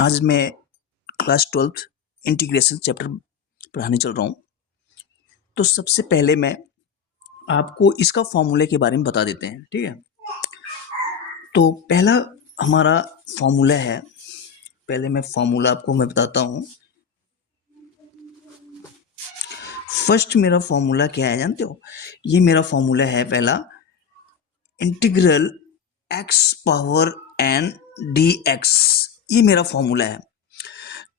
आज मैं class 12th integration chapter पढ़ाने चल रहा हूँ। तो सबसे पहले मैं आपको इसका फॉर्मूले के बारे में बता देते हैं, ठीक है। तो पहला हमारा फॉर्मूला है, पहले मैं फॉर्मूला आपको मैं बताता हूँ। फर्स्ट मेरा फॉर्मूला क्या है जानते हो? ये मेरा फॉर्मूला है पहला, integral x power n dx। ये मेरा फॉर्मूला है।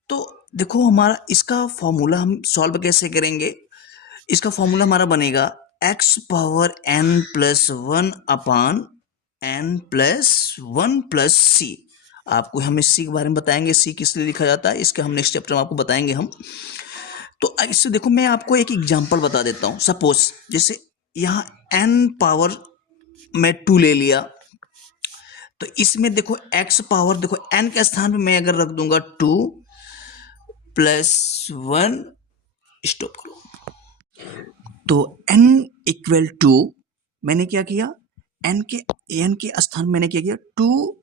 तो देखो हमारा इसका फॉर्मूला हम सॉल्व कैसे करेंगे। इसका फॉर्मूला हमारा बनेगा x पावर n प्लस 1 अपान n प्लस 1 प्लस सी। आपको हम इस सी के बारे में बताएंगे, सी किस लिए लिखा जाता है, इसके हम नेक्स्ट चैप्टर में आपको बताएंगे हम। तो इससे देखो मैं आपको एक एग्जांपल बता देता हूँ। सपोज जैसे यहाँ n पावर मैं 2 ले लिया, तो इसमें देखो x पावर, देखो n के स्थान पे मैं अगर रख दूंगा 2 प्लस 1, स्टॉप करो, तो n इक्वल टू मैंने क्या किया, n के स्थान मैंने क्या किया 2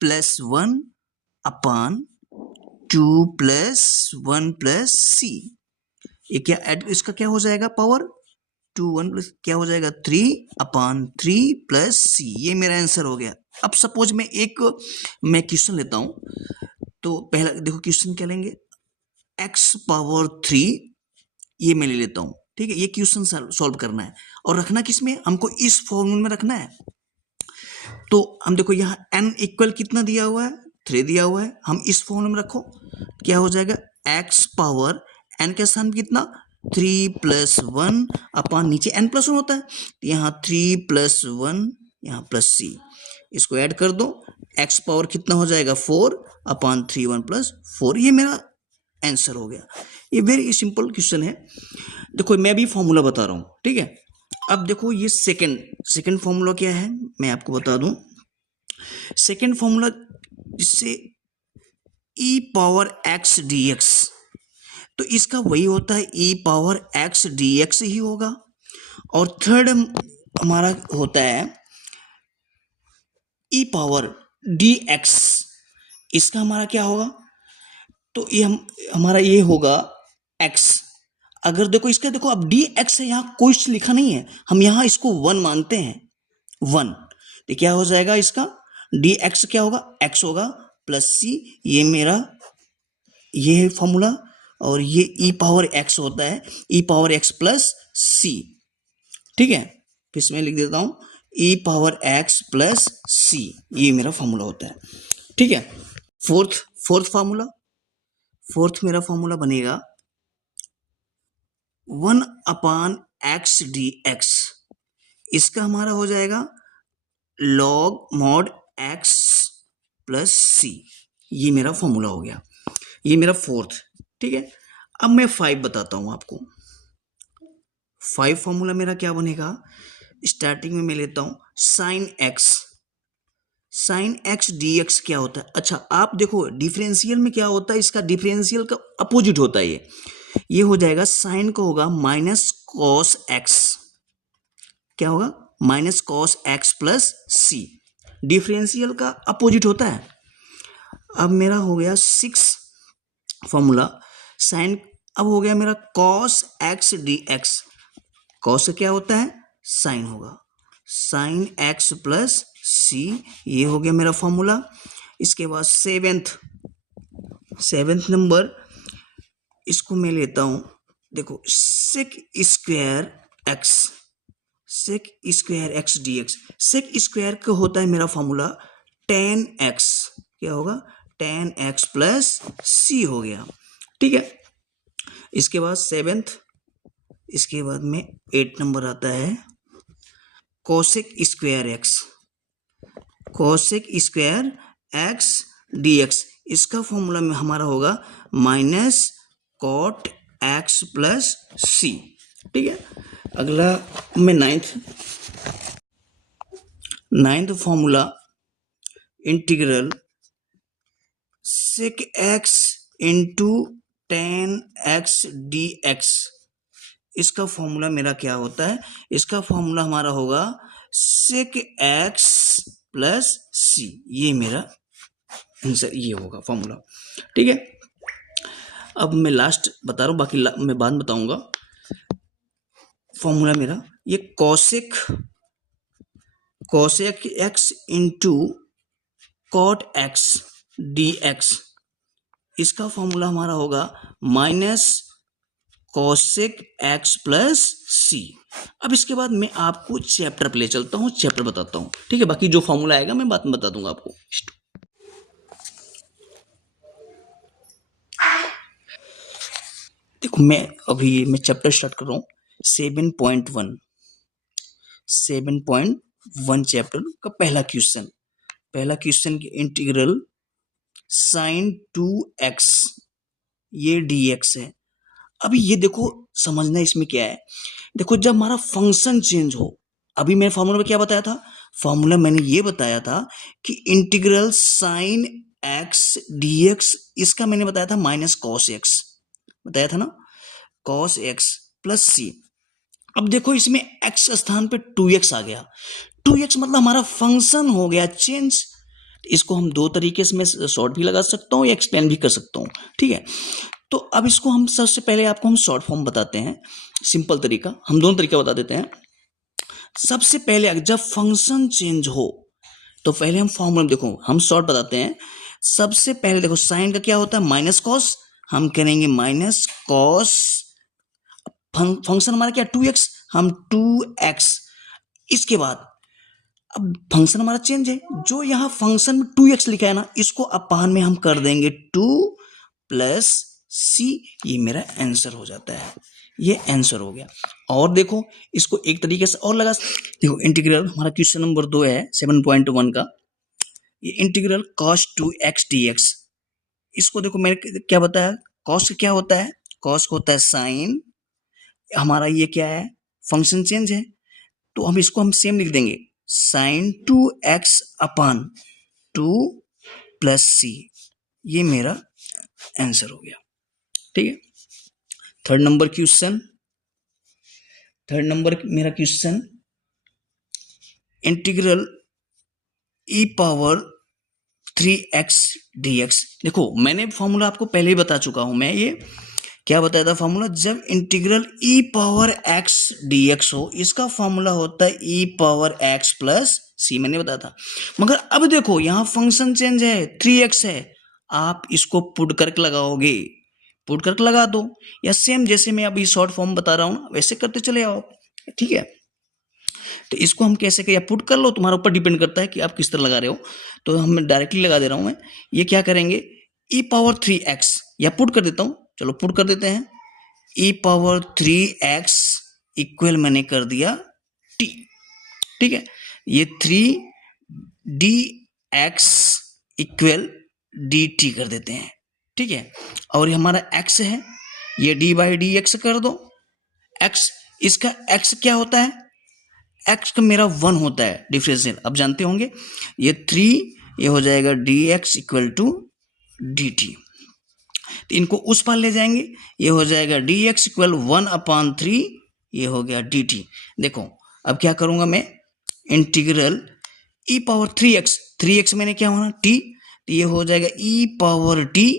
प्लस 1 अपान 2 प्लस 1 प्लस सी। ये क्या ऐड, इसका क्या हो जाएगा पावर 2 1 प्लस क्या हो जाएगा 3 अपान 3 प्लस सी। ये मेरा आंसर हो गया। अब सपोज मैं क्वेश्चन लेता हूं। तो पहला देखो क्वेश्चन क्या लेंगे, x पावर 3, ये मैं ले लेता हूं, ठीक है। ये क्वेश्चन सॉल्व करना है और रखना किसमें, हमको इस फॉर्मूले में रखना है। तो हम देखो यहाँ n इक्वल कितना दिया हुआ है, 3 दिया हुआ है, हम इस फॉर्मूले में रखो, क्या हो जाएगा x पावर n के स्थान पे कितना 3 प्लस 1 अपान नीचे n प्लस 1 होता है, तो यहाँ 3 प्लस 1 यहाँ प्लस सी, इसको ऐड कर दो, x पावर कितना हो जाएगा 4 अपान 3 1 प्लस 4। ये मेरा आंसर हो गया। ये वेरी सिंपल क्वेश्चन है। देखो मैं भी फॉर्मूला बता रहा हूँ, ठीक है। अब देखो ये सेकंड फॉर्मूला क्या है मैं आपको बता दूं। सेकंड फॉर्मूला जिससे e पावर x dx, तो इसका वही होता है e पावर x dx ही होगा। और थर्ड हमारा होता है e पावर dx, इसका हमारा क्या होगा, तो ये हमारा ये होगा x। अगर देखो इसका देखो अब dx है, यहाँ कुछ लिखा नहीं है, हम यहाँ इसको 1 मानते हैं, 1, तो क्या हो जाएगा इसका dx क्या होगा, x होगा प्लस c। ये मेरा ये है फॉर्मूला, और ये e पावर x होता है, e power x plus c, ठीक है। फिर मैं लिख देता हूं e power x plus c, ये मेरा फॉर्मूला होता है, ठीक है। फोर्थ मेरा फॉर्मूला बनेगा 1 अपान x dx, इसका हमारा हो जाएगा log mod x plus c. ये मेरा फॉर्मूला हो गया, ये मेरा फोर्थ, ठीक है। अब मैं 5 बताता हूं आपको। 5 फॉर्मूला मेरा क्या बनेगा, स्टार्टिंग में मैं लेता हूं साइन एक्स dx क्या होता है। अच्छा आप देखो डिफरेंशियल में क्या होता है, इसका डिफरेंशियल का अपोजिट होता है, ये हो जाएगा साइन को होगा माइनस कॉस एक्स, क्या होगा माइनस कॉस एक्स प्लस सी, डिफरेंशियल का अपोजिट होता है। अब मेरा हो गया 6 फॉर्मूला साइन, अब हो गया मेरा कॉस एक्स dx, कॉस क्या होता है साइन होगा, साइन एक्स प्लस सी, ये हो गया मेरा फॉर्मूला। इसके बाद सेवेंथ नंबर, इसको मैं लेता हूं, देखो sec square x dx, sec square का होता है मेरा फॉर्मूला tan x, क्या होगा tan x प्लस सी हो गया, ठीक है। इसके बाद सेवेंथ, इसके बाद में 8 नंबर आता है कोसेक स्क्वायर एक्स dx, इसका फॉर्मूला में हमारा होगा minus cot x plus c, ठीक है। अगला मैं ninth formula integral sec x into tan x dx, इसका फॉर्मूला मेरा क्या होता है, इसका फॉर्मूला हमारा होगा सेक एक्स प्लस सी, ये मेरा आंसर ये होगा फॉर्मूला। ठीक है, अब मैं लास्ट बता रहा हूँ, बाकी मैं बाद में बताऊंगा। फॉर्मूला मेरा ये cosec x into cot x d x, इसका फॉर्मूला हमारा होगा minus cosec x plus c. अब इसके बाद मैं आपको चैप्टर पे ले चलता हूँ, चैप्टर बताता हूँ। ठीक है, बाकी जो फॉर्मूला आएगा मैं बाद में बता दूंगा आपको। देखो मैं चैप्टर स्टार्ट कर रहा हूँ 7.1 चैप्टर का पहला क्वेश्चन की इंटीग्रल साइन 2x ये dx है। अभी ये देखो समझना इसमें क्या है। देखो जब हमारा फंक्शन चेंज हो, अभी मैं फॉर्मूला में क्या बताया था, फॉर्मूला मैंने ये बताया था कि इंटीग्रल साइन एक्स dx, इसका मैंने बताया था माइनस कॉस एक्स, बताया था ना, कॉस एक्स प्लस सी। अब देखो इसमें x स्थान पे 2x आ गया, 2x मतलब हमारा फंक्शन हो गया चेंज। इसको हम दो तरीके से मैं शॉर्ट भी लगा सकता हूँ या एक्सप्लेन भी कर सकता हूँ। ठीक है, तो अब इसको हम सबसे पहले आपको हम शॉर्ट फॉर्म बताते हैं, सिंपल तरीका, हम दोनों तरीका बता देते हैं। सबसे पहले जब फंक्शन चेंज हो तो पहले हम फॉर्मूला देखो, हम शॉर्ट बताते हैं। सबसे पहले देखो साइन का क्या होता है माइनस कॉस, हम करेंगे माइनस कॉस, फंक्शन हमारा क्या 2x, हम 2x। इसके बाद अब फंक्शन हमारा चेंज है, जो यहाँ फंक्शन में 2x लिखा है ना, इसको अपान में हम कर देंगे 2 प्लस सी, ये मेरा आंसर हो जाता है, ये आंसर हो गया। और देखो इसको एक तरीके से और लगा, देखो इंटीग्रल हमारा क्वेश्चन नंबर 2 है 7.1 का, ये इंटीग्रल cos 2x dx, इसको देखो मैंने क्या बताया, cos क्या होता है, cos होता है साइन, हमारा ये क्या है फंक्शन चेंज है, तो हम इसको हम सेम लिख देंगे साइन 2x अपान 2 प्लस सी, ये मेरा आंसर हो गया। ठीक है, थर्ड नंबर मेरा क्वेश्चन इंटीग्रल ई पावर 3x dx। देखो मैंने फॉर्मूला आपको पहले ही बता चुका हूं, मैं ये क्या बताया था फॉर्मूला, जब इंटीग्रल ई पावर x dx हो, इसका फॉर्मूला होता है ई पावर x प्लस सी, मैंने बताया था। मगर अब देखो यहाँ फंक्शन चेंज है, 3x है, आप इसको पुट करके लगाओगे, पुट करके लगा दो, या सेम जैसे मैं अभी शॉर्ट फॉर्म बता रहा हूँ ना वैसे करते चले आओ। ठीक है, तो इसको हम कैसे या पुट कर लो, तुम्हारे ऊपर डिपेंड करता है कि आप किस तरह लगा रहे हो। तो हम डायरेक्टली लगा दे रहा हूं मैं, ये क्या करेंगे ई पावर 3x, या पुट कर देता हूं, चलो पुट कर देते हैं, ई पावर 3x इक्वल मैंने कर दिया t। ठीक है, ये 3dx इक्वल dt कर देते हैं। ठीक है, और ये हमारा x है, ये d बाई डी एक्स कर दो, x, इसका x क्या होता है, x का मेरा 1 होता है डिफरेंशियल, अब जानते होंगे, ये 3, ये हो जाएगा dx इक्वल टू dt, तो इनको उस पार ले जाएंगे, ये हो जाएगा dx इक्वल 1/3, ये हो गया dt। देखो अब क्या करूंगा मैं, इंटीग्रल e पावर 3x मैंने क्या होना t, तो ये हो जाएगा e पावर t।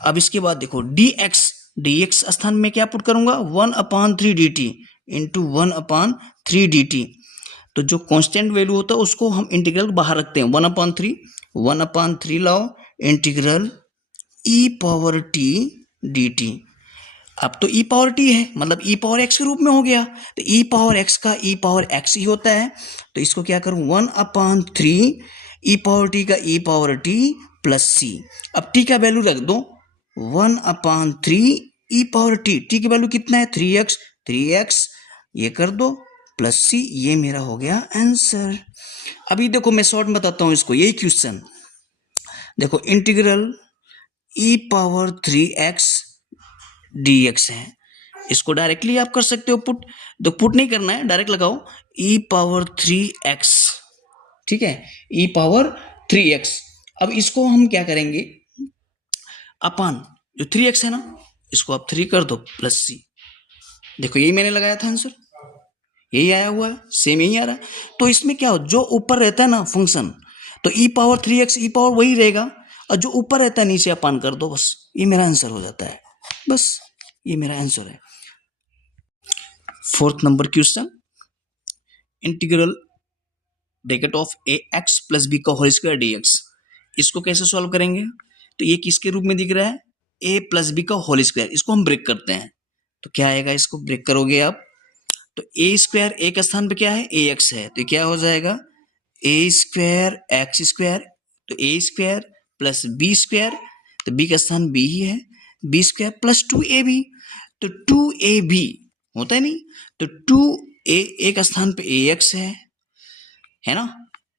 अब इसके बाद देखो dx स्थान में क्या पुट करूंगा 1/3 dt इंटू 1/3 dt, तो जो कांस्टेंट वैल्यू होता है उसको हम इंटीग्रल बाहर रखते हैं, 1/3 लाओ integral e power t dt। अब तो e पावर t है, मतलब e पावर x के रूप में हो गया, तो e पावर x का e पावर x ही होता है, तो इसको क्या करूं 1/3 e पावर t का e power t plus c। अब t का वैल्यू रख दो 1/3 e पावर t, t की वैल्यू कितना है 3x, ये कर दो प्लस सी, ये मेरा हो गया आंसर। अभी देखो मैं शॉर्ट में बताता हूं इसको, यही क्वेश्चन देखो, integral e power 3x dx है, इसको डायरेक्टली आप कर सकते हो पुट, तो पुट नहीं करना है, डायरेक्ट लगाओ e पावर 3x। ठीक है, e पावर 3x। अब इसको हम क्या करेंगे, अपान जो 3x है ना, इसको आप 3 कर दो प्लस सी, देखो यही मैंने लगाया था आंसर, यही आया हुआ है, सेम यही आ रहा है। तो इसमें क्या हो, जो ऊपर रहता है ना फंक्शन, तो ई पावर 3x ई पावर वही रहेगा, और जो ऊपर रहता है नीचे अपान कर दो, बस ये मेरा आंसर हो जाता है। बस ये मेरा आंसर है। Fourth number question, integral bracket of a x plus b का होल स्क्वायर डी एक्स, इसको कैसे सॉल्व करेंगे? तो ये किसके रूप में दिख रहा है? ए प्लस बी का होल स्क्वायर। इसको हम ब्रेक करते हैं, तो क्या आएगा? इसको ब्रेक करोगे आप तो ए स्क्वायर ए का स्थान पे क्या है? ए एक्स है, तो क्या हो जाएगा? ए स्क्वायर एक्स स्क्वायर, तो ए स्क्वायर प्लस बी स्क्वायर, तो बी का स्थान बी ही है, बी स्क्वायर प्लस 2ab, तो 2ab होता है नहीं, तो 2a का स्थान पे ए एक्स है ना?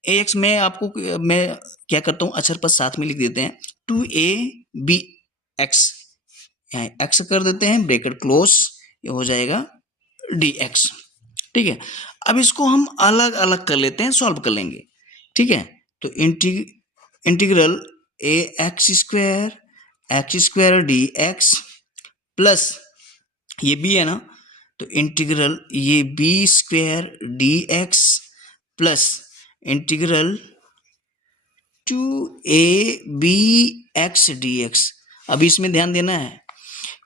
ए एक्स मैं आपको मैं क्या करता हूँ, अक्षर पर साथ में लिख देते हैं, 2ab एक्स, यहाँ एक्स कर देते हैं, ब्रैकेट क्लोज, ये हो जाएगा डी एक्स। ठीक है, अब इसको हम अलग अलग कर लेते हैं, सॉल्व कर लेंगे। ठीक है, तो integral A X square D x plus ये बी है ना, तो इंटीग्रल ये B square D x plus integral 2ab D X. अब इसमें ध्यान देना है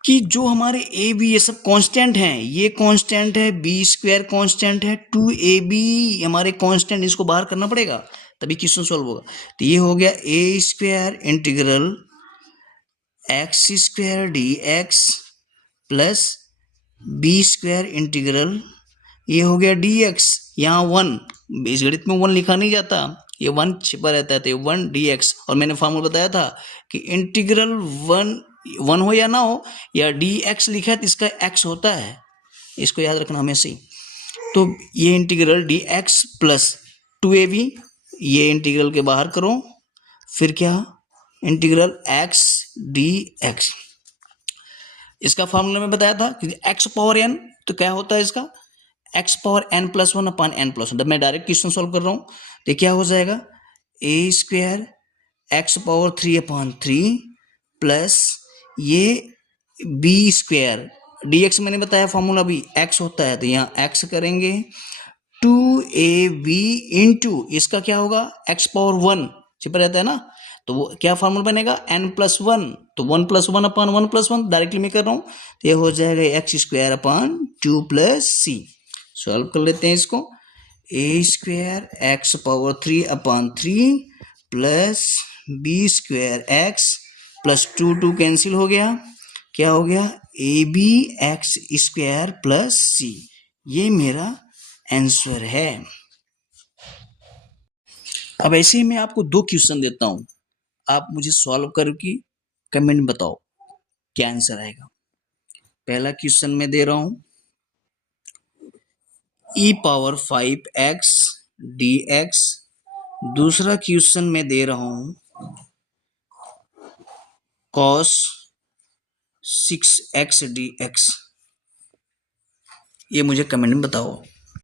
कि जो हमारे ए बी ये सब कांस्टेंट हैं, ये कांस्टेंट है, बी स्क्वायर कांस्टेंट है, 2ab हमारे कांस्टेंट, इसको बाहर करना पड़ेगा तभी क्वेश्चन सॉल्व होगा। तो ये हो गया a square integral x square D x plus b square integral, ये हो गया डी एक्स। यहाँ 1, इस गणित में 1 लिखा नहीं जाता, ये 1 छिपा रहता है, तो ये 1 डी एक्स। और मैंने फॉर्मूला बताया था कि इंटीग्रल 1 हो या ना हो, या डी एक्स लिखा है तो इसका एक्स होता है, इसको याद रखना हमेशा ही। तो ये integral D x plus 2ab, ये इंटीग्रल के बाहर करो, फिर क्या? Integral x d x. इसका फॉर्मूला में बताया था कि एक्स पावर एन, तो क्या होता है इसका? एक्स पावर एन प्लस 1 अपान एन प्लस 1। मैं डायरेक्ट क्वेश्चन सॉल्व कर रहा हूँ, तो क्या हो जाएगा? ए square x power 3 upon 3 plus ये बी स्क्वायर डी एक्स, मैंने बताया फॉर्मूला भी एक्स होता है, तो यहाँ एक्स करेंगे 2ab इंटू इसका क्या होगा? एक्स पावर 1 छिपा रहता है ना, तो वो क्या फॉर्मूला बनेगा? n प्लस 1, तो 1 प्लस 1 अपान 1 प्लस 1 डायरेक्टली मैं कर रहा हूँ, तो ये हो जाएगा x square upon 2 plus c. Solve कर लेते हैं इसको, a square x power 3 upon 3 plus b square x plus 2 cancel हो गया, क्या हो गया? A b x square plus c, ये मेरा आंसर है। अब ऐसे ही मैं आपको 2 क्वेश्चन देता हूं, आप मुझे सॉल्व करके कमेंट बताओ क्या आंसर आएगा। पहला क्वेश्चन मैं दे रहा हूं, ई पावर 5x डी एक्स। दूसरा क्वेश्चन मैं दे रहा हूं cos 6x डी एक्स। ये मुझे कमेंट में बताओ।